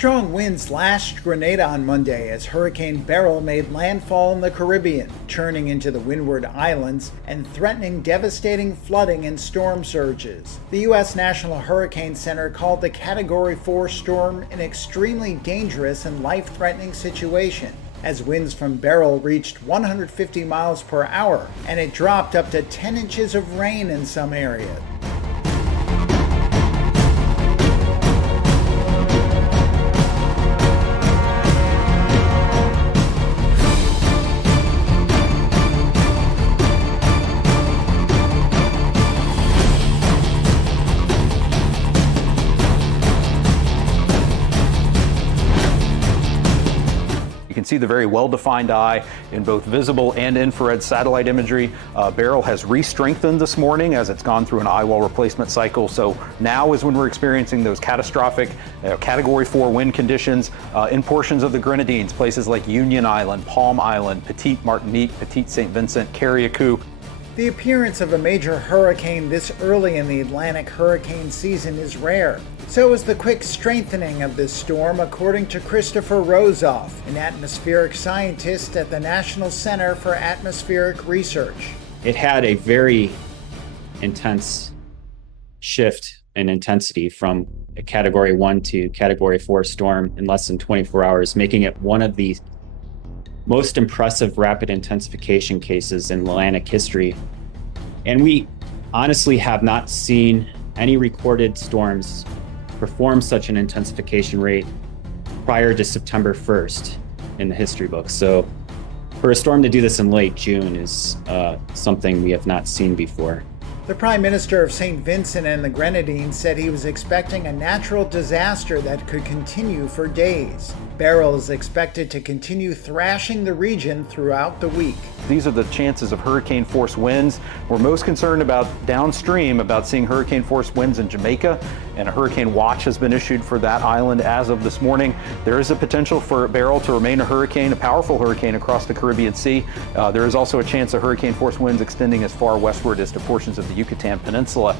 Strong winds lashed Grenada on Monday as Hurricane Beryl made landfall in the Caribbean, churning into the Windward Islands and threatening devastating flooding and storm surges. The U.S. National Hurricane Center called the Category 4 storm an extremely dangerous and life-threatening situation, as winds from Beryl reached 150 miles per hour and it dropped up to 10 inches of rain in some areas. You can see the very well-defined eye in both visible and infrared satellite imagery. Beryl has re-strengthened this morning as it's gone through an eye wall replacement cycle. So now is when we're experiencing those catastrophic Category 4 wind conditions in portions of the Grenadines, places like Union Island, Palm Island, Petite Martinique, Petite St. Vincent, Carriacou. The appearance of a major hurricane this early in the Atlantic hurricane season is rare. So is the quick strengthening of this storm, according to Christopher Rozoff, an atmospheric scientist at the National Center for Atmospheric Research. It had a very intense shift in intensity from a Category 1 to Category 4 storm in less than 24 hours, making it one of the most impressive rapid intensification cases in Atlantic history. And we honestly have not seen any recorded storms perform such an intensification rate prior to September 1st in the history books. So for a storm to do this in late June is something we have not seen before. The Prime Minister of St. Vincent and the Grenadines said he was expecting a natural disaster that could continue for days. Beryl is expected to continue thrashing the region throughout the week. These are the chances of hurricane force winds. We're most concerned about downstream about seeing hurricane force winds in Jamaica, and a hurricane watch has been issued for that island as of this morning. There is a potential for Beryl to remain a hurricane, a powerful hurricane across the Caribbean Sea. There is also a chance of hurricane force winds extending as far westward as to portions of the Yucatan Peninsula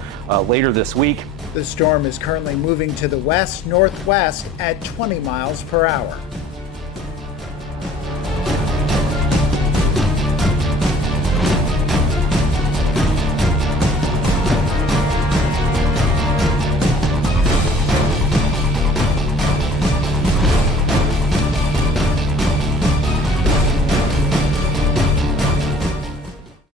later this week. The storm is currently moving to the west-northwest at 20 miles per hour.